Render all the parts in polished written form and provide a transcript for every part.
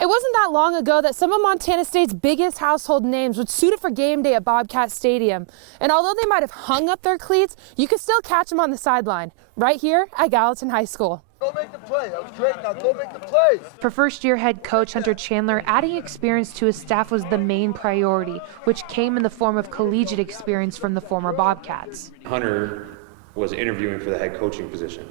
It wasn't that long ago that some of Montana State's biggest household names would suit up for game day at Bobcat Stadium. And although they might have hung up their cleats, you could still catch them on the sideline, right here at Gallatin High School. Go make the play. That was great. Now go make the plays. For first-year head coach Hunter Chandler, adding experience to his staff was the main priority, which came in the form of collegiate experience from the former Bobcats. Hunter was interviewing for the head coaching position.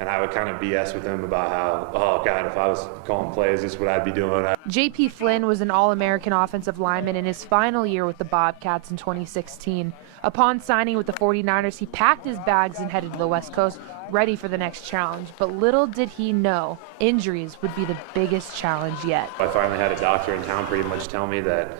And I would kind of BS with him about how, oh God, if I was calling plays, this is what I'd be doing. J.P. Flynn was an All-American offensive lineman in his final year with the Bobcats in 2016. Upon signing with the 49ers, he packed his bags and headed to the West Coast, ready for the next challenge. But little did he know, injuries would be the biggest challenge yet. I finally had a doctor in town pretty much tell me that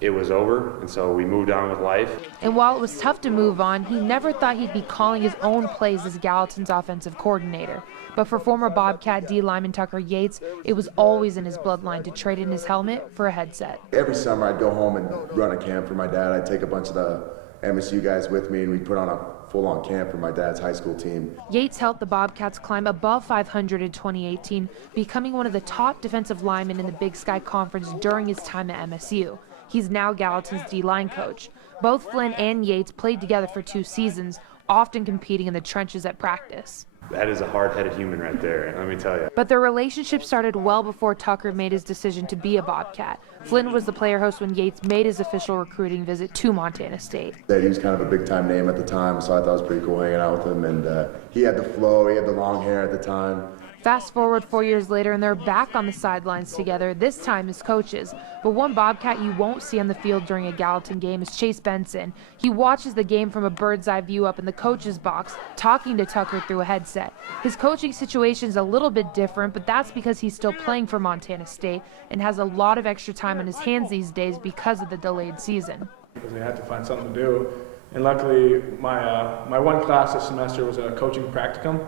it was over, and so we moved on with life. And while it was tough to move on, he never thought he'd be calling his own plays as Gallatin's offensive coordinator. But for former Bobcat D lineman Tucker Yates, it was always in his bloodline to trade in his helmet for a headset. Every summer I'd go home and run a camp for my dad. I'd take a bunch of the MSU guys with me, and we'd put on a full-on camp for my dad's high school team. Yates helped the Bobcats climb above 500 in 2018, becoming one of the top defensive linemen in the Big Sky Conference during his time at MSU. He's now Gallatin's D-line coach. Both Flynn and Yates played together for 2 seasons, often competing in the trenches at practice. That is a hard-headed human right there, let me tell you. But their relationship started well before Tucker made his decision to be a Bobcat. Flynn was the player host when Yates made his official recruiting visit to Montana State. He was kind of a big-time name at the time, so I thought it was pretty cool hanging out with him. And he had the flow, he had the long hair at the time. Fast forward 4 years later, and they're back on the sidelines together, this time as coaches. But one Bobcat you won't see on the field during a Gallatin game is Chase Benson. He watches the game from a bird's eye view up in the coach's box, talking to Tucker through a headset. His coaching situation is a little bit different, but that's because he's still playing for Montana State and has a lot of extra time on his hands these days because of the delayed season. Because they had to find something to do. And luckily, my one class this semester was a coaching practicum.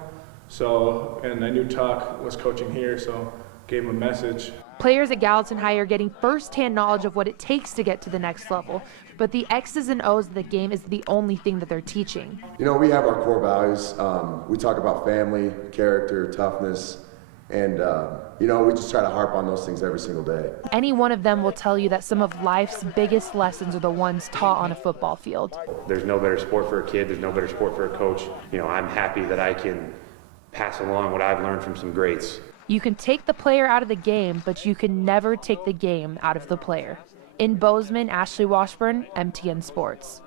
So, and I knew Tuck was coaching here, so gave him a message. Players at Gallatin High are getting first-hand knowledge of what it takes to get to the next level, but the X's and O's of the game is the only thing that they're teaching. You know, we have our core values. We talk about family, character, toughness, and you know, we just try to harp on those things every single day. Any one of them will tell you that some of life's biggest lessons are the ones taught on a football field. There's no better sport for a kid, there's no better sport for a coach. You know, I'm happy that I can pass along what I've learned from some greats. You can take the player out of the game, but you can never take the game out of the player. In Bozeman, Ashley Washburn, MTN Sports.